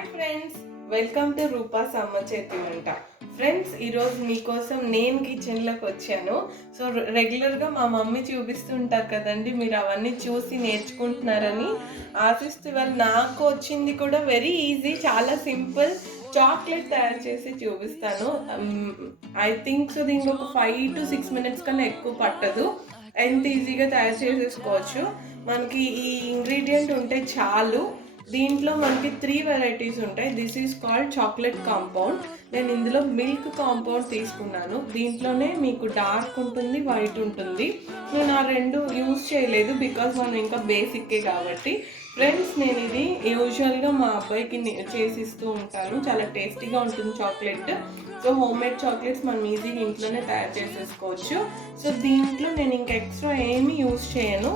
Hi friends, welcome to రూపా సమ్మ చేతి వంట. ఫ్రెండ్స్, ఈరోజు మీకోసం నేను కిచెన్లోకి వచ్చాను. సో రెగ్యులర్గా మా మమ్మీ చూపిస్తుంటారు కదండి, మీరు అవన్నీ చూసి నేర్చుకుంటున్నారని ఆశిస్తూ ఇవాళ నాకు వచ్చింది కూడా వెరీ ఈజీ, చాలా సింపుల్ చాక్లెట్ తయారు చేసి చూపిస్తాను. ఐ థింక్ సో దీనికి ఒక 5 to 6 minutes కన్నా ఎక్కువ పట్టదు. ఎంత ఈజీగా తయారు చేసేసుకోవచ్చు. మనకి ఈ ఇంగ్రీడియంట్ ఉంటే చాలు. దీంట్లో మనకి 3 వెరైటీస్ ఉంటాయి. This is called chocolate compound. నేను ఇందులో మిల్క్ కాంపౌండ్ తీసుకున్నాను. దీంట్లోనే మీకు డార్క్ ఉంటుంది, వైట్ ఉంటుంది. నేను ఆ రెండు యూజ్ చేయలేదు బికాజ్ మనం ఇంకా బేసిక్కే కాబట్టి. ఫ్రెండ్స్, నేను ఇది యూజువల్గా మా అబ్బాయికి చేసిస్తూ ఉంటాను. చాలా టేస్టీగా ఉంటుంది chocolate. So home made chocolates మనం ఈజీగా ఇంట్లోనే తయారు చేసేసుకోవచ్చు. సో దీంట్లో నేను ఇంకా ఎక్స్ట్రా ఏమీ యూజ్ చేయను.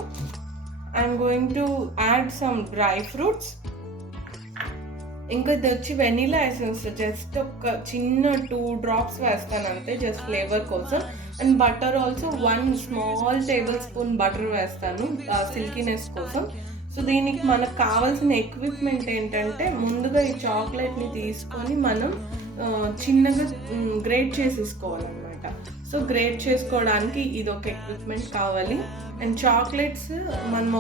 I'm going to add some dry fruits. ఇంకా ఇది వచ్చి వెనీలా ఎసెన్స్, జస్ట్ ఒక చిన్న 2 drops వేస్తాను అంతే, జస్ట్ ఫ్లేవర్ కోసం. And butter also 1 small tablespoon butter వేస్తాను సిల్కీనెస్ కోసం. సో దీనికి మనకు కావాల్సిన ఎక్విప్మెంట్ ఏంటంటే, ముందుగా ఈ చాక్లెట్ని తీసుకొని మనం చిన్నగా గ్రేట్ చేసేసుకోవాలన్నమాట. సో గ్రేట్ చేసుకోవడానికి ఇది ఒక ఎక్విప్మెంట్ కావాలి. అండ్ చాక్లెట్స్ మనం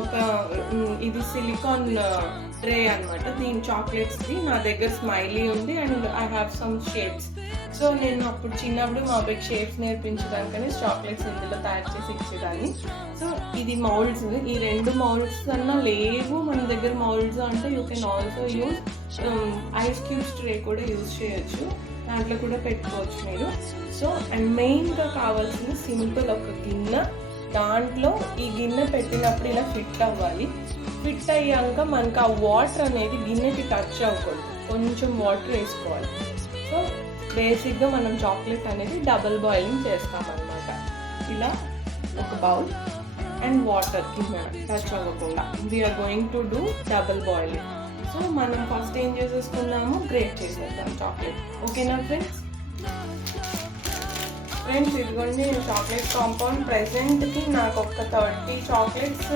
ఇది సిలికాన్ ట్రే అనమాట. దీని చాక్లెట్స్ది నా దగ్గర స్మైలీ ఉంది and I have some shapes. So నేను అప్పుడు చిన్నప్పుడు మా అబ్బాయికి షేప్స్ నేర్పించడానికని చాక్లెట్స్ ఇందులో తయారు చేసి ఇచ్చేదాన్ని. సో ఇది మౌల్డ్స్. ఈ 2 మౌల్డ్స్ అన్నా లేవు మన దగ్గర మౌల్డ్స్ అంటే you can also use ice cubes tray కూడా యూజ్ చేయొచ్చు, దాంట్లో కూడా పెట్టుకోవచ్చు మీరు. సో అండ్ మెయిన్గా కావాల్సిన సింపుల్ ఒక గిన్నె. దాంట్లో ఈ గిన్నె పెట్టినప్పుడు ఇలా ఫిట్ అవ్వాలి. ఫిట్ అయ్యాక మనకు ఆ వాటర్ అనేది గిన్నెకి టచ్ అవ్వకూడదు, కొంచెం వాటర్ వేసుకోవాలి. సో బేసిక్గా మనం చాక్లెట్ అనేది డబుల్ బాయిలింగ్ చేస్తామన్నమాట. ఇలా ఒక బౌల్ అండ్ వాటర్ గిన్నె టచ్ అవ్వకుండా we are going to do double boiling. So మనం ఫస్ట్ ఏం చేసేసుకున్నాము, గ్రేట్ చేసేద్దాం చాక్లెట్. ఓకేనా ఫ్రెండ్స్? ఇదిగోండి నేను చాక్లెట్ కాంపౌండ్ ప్రెసెంట్కి నాకు ఒక 30 చాక్లెట్స్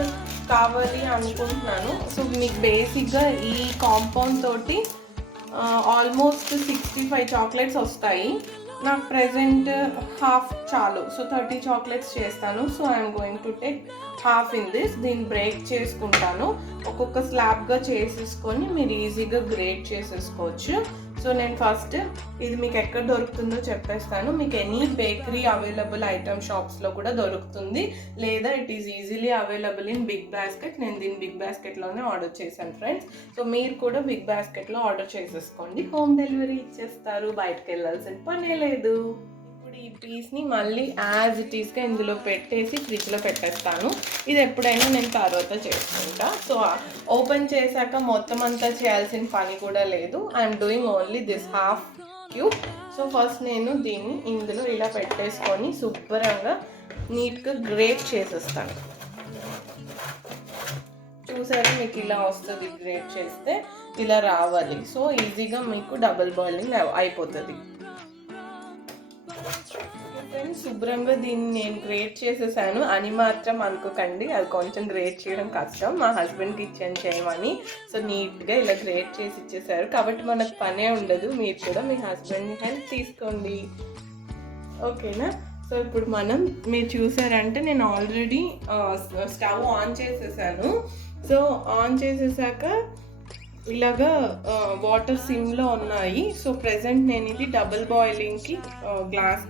కావాలి అనుకుంటున్నాను. సో మీకు బేసిక్గా ఈ కాంపౌండ్ తోటి ఆల్మోస్ట్ 65 చాక్లెట్స్ వస్తాయి. నాకు ప్రెసెంట్ హాఫ్ చాలు. సో 30 చాక్లెట్స్ చేస్తాను. So I'm going to take half in this. దీన్ని బ్రేక్ చేసుకుంటాను. ఒక్కొక్క స్లాబ్గా చేసేసుకొని మీరు ఈజీగా గ్రేట్ చేసేసుకోవచ్చు. సో నేను ఫస్ట్ ఇది మీకు ఎక్కడ దొరుకుతుందో చెప్పేస్తాను. మీకు ఎనీ బేకరీ అవైలబుల్ ఐటమ్ షాప్స్లో కూడా దొరుకుతుంది, లేదా it is easily available in big basket. నేను దీన్ని బిగ్ బాస్కెట్లోనే ఆర్డర్ చేశాను ఫ్రెండ్స్. సో మీరు కూడా బిగ్ బాస్కెట్లో ఆర్డర్ చేసేసుకోండి, హోమ్ డెలివరీ ఇచ్చేస్తారు, బయటకు వెళ్ళాల్సిన పనే లేదు. ఇప్పుడు ఈ పీస్ని మళ్ళీ యాజ్ ఇట్ ఈస్గా ఇందులో పెట్టేసి ఫ్రిడ్జ్లో పెట్టేస్తాను. ఇది ఎప్పుడైనా నేను తర్వాత చేసుకుంటా. సో ఓపెన్ చేశాక మొత్తం అంతా చేయాల్సిన పని కూడా లేదు. I'm doing only this half cube. So first నేను దీన్ని ఇందులో ఇలా పెట్టేసుకొని శుభ్రంగా నీట్గా గ్రేట్ చేసేస్తాను. చూసారా, మీకు ఇలా వస్తుంది. గ్రేట్ చేస్తే ఇలా రావాలి. సో ఈజీగా మీకు డబుల్ బాయిలింగ్ అయిపోతుంది. శుభ్రంగా దీన్ని నేను గ్రేట్ చేసేసాను అని మాత్రం అనుకోకండి, అది కొంచెం గ్రేట్ చేయడం కష్టం. మా హస్బెండ్కి ఇచ్చాను చేయమని. సో నీట్గా ఇలా గ్రేట్ చేసి ఇచ్చేసారు కాబట్టి మనకు పనే ఉండదు. మీరు కూడా మీ హస్బెండ్ని హెల్ప్ తీసుకోండి, ఓకేనా? సో ఇప్పుడు మీరు చూసారంటే నేను ఆల్రెడీ స్టవ్ ఆన్ చేసేసాను. సో ఆన్ చేసేసాక ఇలాగా వాటర్ సిమ్లో ఉన్నాయి. సో ప్రెజెంట్ నేను ఇది డబుల్ బాయిలింగ్కి గ్లాస్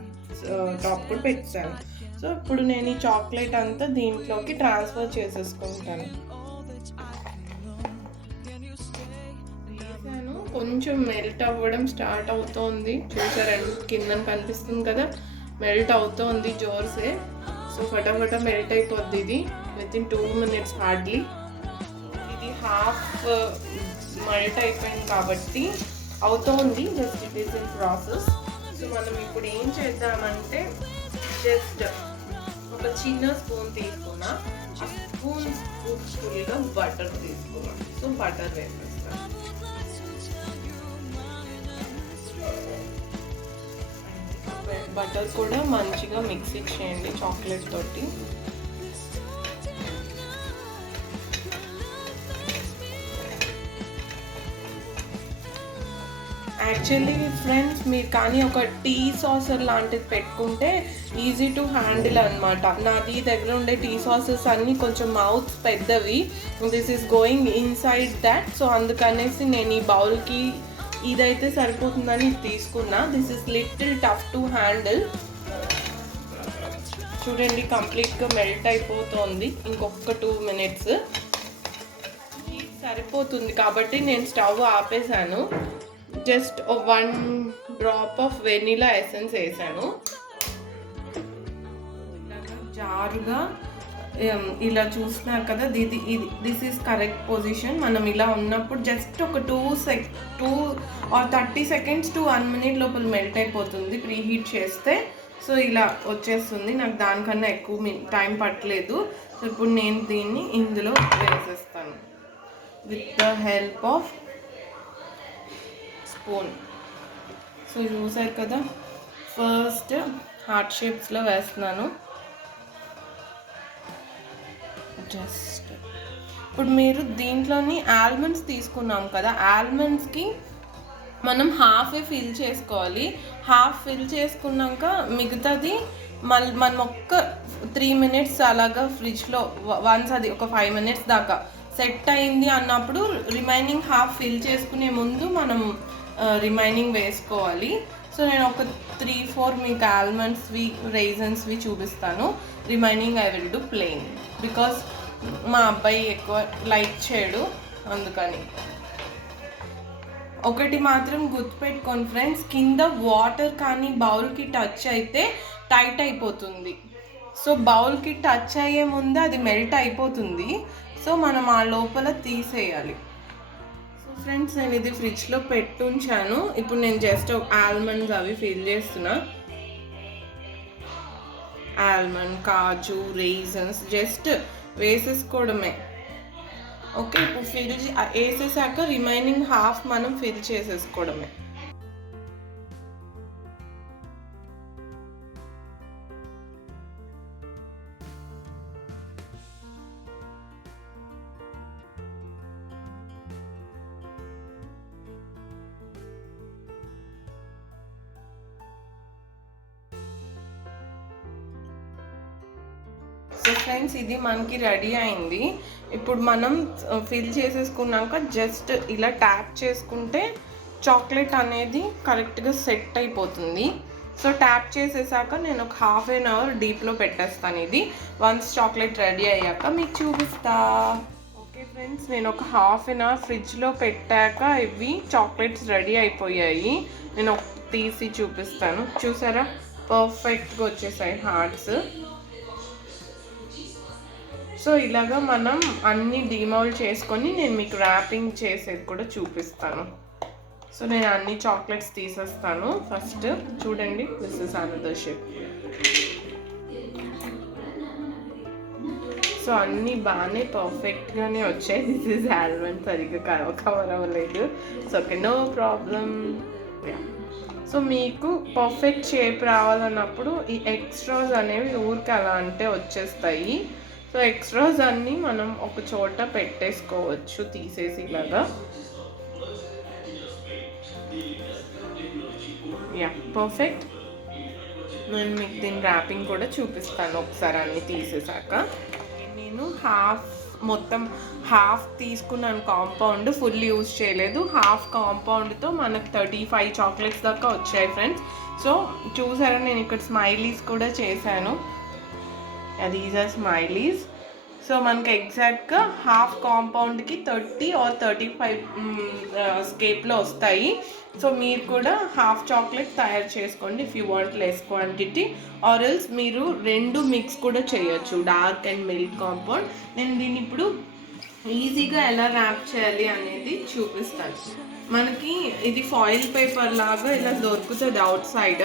టాప్ కూడా పెట్టాను. సో ఇప్పుడు నేను ఈ చాక్లెట్ అంతా దీంట్లోకి ట్రాన్స్ఫర్ చేసేసుకుంటాను. కొంచెం మెల్ట్ అవ్వడం స్టార్ట్ అవుతోంది. చూసారండి, కింద కనిపిస్తుంది కదా, మెల్ట్ అవుతోంది జోర్సే. సో ఫటాఫట మెల్ట్ అయిపోద్ది ఇది వితిన్ 2 minutes హార్డ్లీ. ఇది హాఫ్ మెల్ట్ అయిపోయింది కాబట్టి అవుతోంది, just it is in process. So మనం ఇప్పుడు ఏం చేద్దామంటే, జస్ట్ ఒక చిన్న స్పూన్ తీసుకున్నా, ఆ స్పూన్ ఫుల్గా బటర్ తీసుకున్నా. సో బటర్ వేసేస్తాం. బటర్ కూడా మంచిగా మిక్సీ చేయండి చాక్లెట్ తోటి. యాక్చువల్లీ ఫ్రెండ్స్ మీరు కానీ ఒక టీ సాసర్ లాంటిది పెట్టుకుంటే ఈజీ టు హ్యాండిల్ అనమాట. నాది దగ్గర ఉండే టీ సాసెస్ అన్నీ కొంచెం మౌత్ పెద్దవి, this is going inside that. So అందుకనేసి నేను ఈ బౌల్కి ఇదైతే సరిపోతుందని ఇది తీసుకున్నా. This is little tough to handle. చూడండి కంప్లీట్గా మెల్ట్ అయిపోతుంది. ఇంకొక 2 minutes సరిపోతుంది కాబట్టి నేను స్టవ్ ఆపేసాను. Just 1 drop of vanilla essence వేసాను. జారుగా ఇలా చూస్తున్నారు కదా, దిస్ ఈజ్ కరెక్ట్ పొజిషన్. మనం ఇలా ఉన్నప్పుడు జస్ట్ ఒక 2 or 30 seconds to 1 minute లోపల మెల్ట్ అయిపోతుంది ప్రీ హీట్ చేస్తే. సో ఇలా వచ్చేస్తుంది. నాకు దానికన్నా ఎక్కువ టైం పట్టలేదు. సో ఇప్పుడు నేను దీన్ని ఇందులో వేసేస్తాను with the help half spoon. So చూసారు కదా, ఫస్ట్ హార్ట్ షేప్స్లో వేస్తున్నాను. జస్ట్ ఇప్పుడు మీరు దీంట్లోని ఆల్మండ్స్ తీసుకున్నాం కదా, ఆల్మండ్స్కి మనం హాఫే ఫిల్ చేసుకోవాలి. హాఫ్ ఫిల్ చేసుకున్నాక మిగతాది మనం ఒక్క 3 minutes అలాగా ఫ్రిడ్జ్లో వన్స్ అది ఒక 5 minutes దాకా సెట్ అయింది అన్నప్పుడు రిమైనింగ్ హాఫ్ ఫిల్ చేసుకునే ముందు మనం రిమైనింగ్ వేసుకోవాలి. సో నేను ఒక 3-4 మీకు ఆల్మండ్స్వి రైజన్స్వి చూపిస్తాను. Remaining I will do plain because మా అబ్బాయి ఎక్కువ లైక్ చేయడు, అందుకని. ఒకటి మాత్రం గుర్తుపెట్టుకోండి ఫ్రెండ్స్, కింద వాటర్ కానీ బౌల్కి టచ్ అయితే టైట్ అయిపోతుంది. సో బౌల్కి టచ్ అయ్యే ముందు అది మెల్ట్ అయిపోతుంది. సో మనం ఆ లోపల తీసేయాలి. సో ఫ్రెండ్స్ నేను ఇది ఫ్రిడ్జ్లో పెట్టుంచాను. ఇప్పుడు నేను జస్ట్ ఆల్మండ్స్ అవి ఫిల్ చేస్తున్నా. ఆల్మండ్, కాజు, రైజన్స్ జస్ట్ వేసేసుకోవడమే. ఓకే, ఇప్పుడు ఫిల్ వేసేసాక రిమైనింగ్ హాఫ్ మనం ఫిల్ చేసేసుకోవడమే. సో ఫ్రెండ్స్ ఇది మనకి రెడీ అయింది. ఇప్పుడు మనం ఫిల్ చేసేసుకున్నాక జస్ట్ ఇలా ట్యాప్ చేసుకుంటే చాక్లెట్ అనేది కరెక్ట్గా సెట్ అయిపోతుంది. సో ట్యాప్ చేసేసాక నేను ఒక 1/2 hour డీప్లో పెట్టేస్తాను. ఇది వన్స్ చాక్లెట్ రెడీ అయ్యాక మీకు చూపిస్తా. ఓకే ఫ్రెండ్స్, నేను ఒక 1/2 hour ఫ్రిడ్జ్లో పెట్టాక ఇవి చాక్లెట్స్ రెడీ అయిపోయాయి. నేను తీసి చూపిస్తాను. చూసారా, పర్ఫెక్ట్గా వచ్చేసాయి హార్ట్స్. సో ఇలాగా మనం అన్నీ డిమౌల్డ్ చేసుకొని నేను మీకు ర్యాపింగ్ చేసేది కూడా చూపిస్తాను. సో నేను అన్ని చాక్లెట్స్ తీసేస్తాను. ఫస్ట్ చూడండి, this is another shape. So అన్నీ బాగానే పర్ఫెక్ట్గానే వచ్చాయి. దిస్ ఇస్ ఆల్మండ్, సరిగ్గా కవర్ అవ్వలేదు. So okay, no problem. So మీకు పర్ఫెక్ట్ షేప్ రావాలన్నప్పుడు ఈ ఎక్స్ట్రాస్ అనేవి ఊరికి అలా అంటే వచ్చేస్తాయి. సో ఎక్స్ట్రాస్ అన్నీ మనం ఒక చోట పెట్టేసుకోవచ్చు తీసేసి ఇలాగా. Yeah, perfect. నేను మీకు దీని ర్యాపింగ్ కూడా చూపిస్తాను ఒకసారి అన్నీ తీసేసాక. నేను మొత్తం హాఫ్ తీసుకున్నాను కాంపౌండ్, ఫుల్ యూజ్ చేయలేదు. హాఫ్ కాంపౌండ్తో మనకు 35 చాక్లెట్స్ దాకా వచ్చాయి ఫ్రెండ్స్. సో చూసారా, నేను ఇక్కడ స్మైలీస్ కూడా చేశాను. These are smileys. సో మనకి ఎగ్జాక్ట్గా హాఫ్ కాంపౌండ్కి 30 or 35 స్కేప్లో వస్తాయి. సో మీరు కూడా హాఫ్ చాక్లెట్ తయారు చేసుకోండి if you want less quantity, or else మీరు 2 మిక్స్ కూడా చేయొచ్చు, డార్క్ అండ్ మిల్క్ కాంపౌండ్. నేను దీన్ని ఇప్పుడు ఈజీగా ఎలా ర్యాప్ చేయాలి అనేది చూపిస్తాను. మనకి ఇది ఫాయిల్ పేపర్ లాగా ఇలా దొరుకుతుంది అవుట్ సైడ్.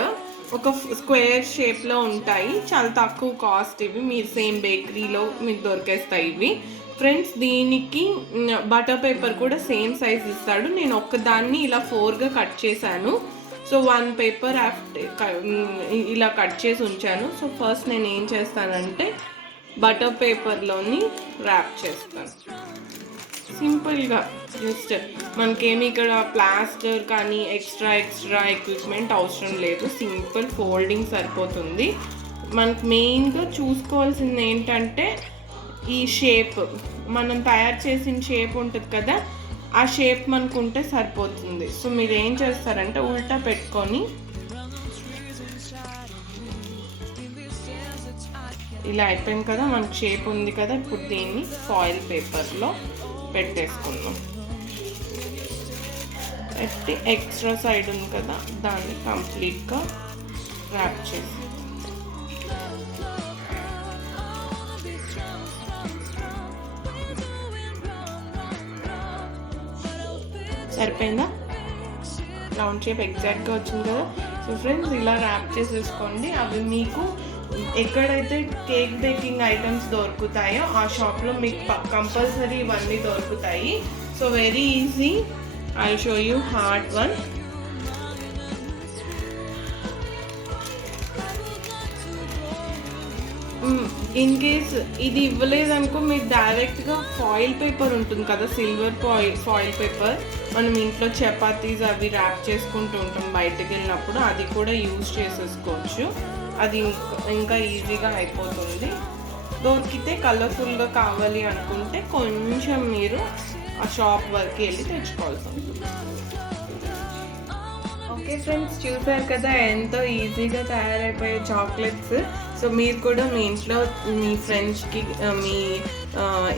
ఒక స్క్వేర్ షేప్లో ఉంటాయి, చాలా తక్కువ కాస్ట్ ఇవి. మీరు సేమ్ బేకరీలో మీకు దొరికేస్తాయి ఇవి ఫ్రెండ్స్. దీనికి బటర్ పేపర్ కూడా సేమ్ సైజ్ ఇస్తాడు. నేను ఒక్కదాన్ని ఇలా 4గా కట్ చేశాను. సో 1 పేపర్ ఇలా కట్ చేసి ఉంచాను. సో ఫస్ట్ నేను ఏం చేస్తానంటే బటర్ పేపర్లోని ర్యాప్ చేస్తాను సింపుల్గా. జస్ట్ మనకేమి ఇక్కడ ప్లాస్టర్ కానీ ఎక్స్ట్రా ఎక్విప్మెంట్ అవసరం లేదు, సింపుల్ ఫోల్డింగ్ సరిపోతుంది. మనకు మెయిన్గా చూసుకోవాల్సింది ఏంటంటే ఈ షేప్, మనం తయారు చేసిన షేప్ ఉంటుంది కదా, ఆ షేప్ మనకు ఉంటే సరిపోతుంది. సో మీరు ఏం చేస్తారంటే ఉల్టా పెట్టుకొని ఇలా అయిపోయింది కదా, మనకు షేప్ ఉంది కదా, ఇప్పుడు దీన్ని ఫాయిల్ పేపర్లో పెట్టేసుకుందాం. పెట్టి ఎక్స్ట్రా సైడ్ ఉంది కదా దాన్ని కంప్లీట్గా ర్యాప్ చేసి సరిపోయిందా? రౌండ్ షేప్ ఎగ్జాక్ట్గా వచ్చింది కదా. సో ఫ్రెండ్స్ ఇలా ర్యాప్ చేసేసుకోండి. అవి మీకు ఎక్కడైతే కేక్ బేకింగ్ ఐటమ్స్ దొరుకుతాయో ఆ షాప్లో మీకు కంపల్సరీ ఇవన్నీ దొరుకుతాయి. So very easy. I'll show you hard one. In case ఇది ఇవ్వలేదనుకో మీరు డైరెక్ట్గా ఫాయిల్ పేపర్ ఉంటుంది కదా, సిల్వర్ ఫాయిల్ పేపర్, మనం ఇంట్లో చపాతీస్ అవి ర్యాప్ చేసుకుంటూ ఉంటాం బయటకు వెళ్ళినప్పుడు, అది కూడా యూజ్ చేసేసుకోవచ్చు. అది ఇంకా ఈజీగా అయిపోతుంది. దొరికితే కలర్ఫుల్గా కావాలి అనుకుంటే కొంచెం మీరు ఆ షాప్ వరకు వెళ్ళి తెచ్చుకోవాల్సి ఉంటుంది. ఓకే ఫ్రెండ్స్, చూసారు కదా ఎంతో ఈజీగా తయారైపోయే చాక్లెట్స్. సో మీరు కూడా మీ ఇంట్లో మీ ఫ్రెండ్స్కి మీ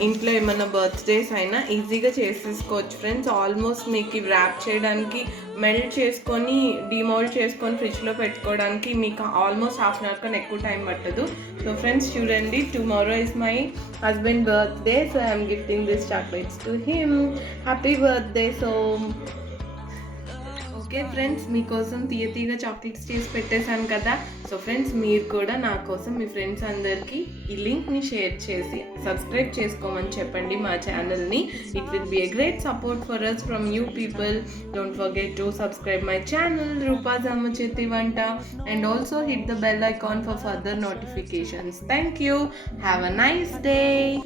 ఇంట్లో ఏమైనా బర్త్డేస్ అయినా ఈజీగా చేసేసుకోవచ్చు ఫ్రెండ్స్. ఆల్మోస్ట్ మీకు ర్యాప్ చేయడానికి, మెల్ట్ చేసుకొని డిమోల్డ్ చేసుకొని ఫ్రిడ్జ్లో పెట్టుకోవడానికి మీకు ఆల్మోస్ట్ హాఫ్ అన్ అవర్ కన్నా ఎక్కువ టైం పట్టదు. సో ఫ్రెండ్స్ చూడండి, tomorrow is my husband birthday. So I'm gifting this chocolates to him. Happy birthday. So okay friends, మీకోసం తీయగా చాక్లెట్స్ చేసి పెట్టేశాను కదా. సో ఫ్రెండ్స్ మీరు కూడా నా కోసం మీ ఫ్రెండ్స్ అందరికీ ఈ లింక్ని షేర్ చేసి సబ్స్క్రైబ్ చేసుకోమని చెప్పండి మా ఛానల్ని. It will be a great support for us from you people. Don't forget to subscribe my channel Roopa's అమ్మ చేతి వంట, and also hit the bell icon for further notifications. Thank you. Have a nice day.